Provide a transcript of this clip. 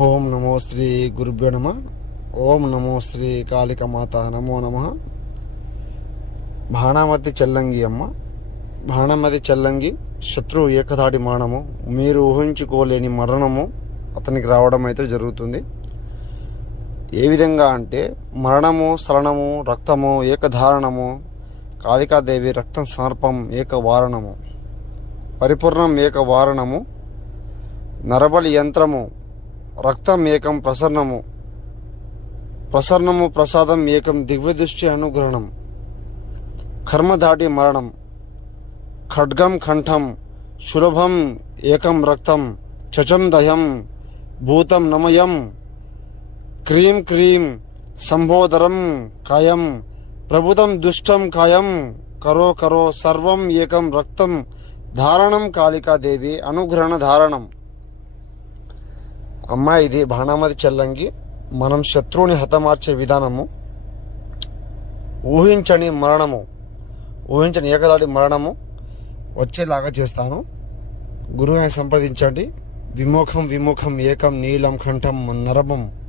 ఓం నమో శ్రీ గురుభ్యో నమ. ఓం నమో శ్రీ కాళికమాత నమో నమ. బాణామతి చెల్లంగి అమ్మ. బాణామతి చెల్లంగి శత్రువు ఏకదాడి మానము. మీరు ఊహించుకోలేని మరణము అతనికి రావడం అయితే జరుగుతుంది. ఏ విధంగా అంటే మరణము సలనము రక్తము ఏకధారణము కాళికాదేవి రక్తం సమర్పం ఏకవారణము పరిపూర్ణం ఏకవారణము నరబలి యంత్రము రక్తం ఏకం ప్రసన్నము ప్రసన్నము ప్రసాదం ఏకం దివ్యదృష్టి అనుగ్రహణం. కర్మధాటి మరణం. ఖడ్గం కంఠం. సులభం ఏకం రక్తం. చచం దయం భూతం నమయం. Cream cream. సంబోధరం కాయం. ప్రభుతం దుష్టం కాయం. కరో కరో సర్వం ఏకం రక్తం. ధారణం కాళికాదేవి అనుగ్రహణ ధారణం. అమ్మ ఇది బాణామతి చెల్లంగి. మనం శత్రువుని హతమార్చే విధానము. ఊహించని మరణము. ఊహించని ఏకదాడి మరణము వచ్చేలాగా చేస్తాను. గురువుని సంప్రదించండి. విముఖం విముఖం ఏకం నీలం కంఠం నరమం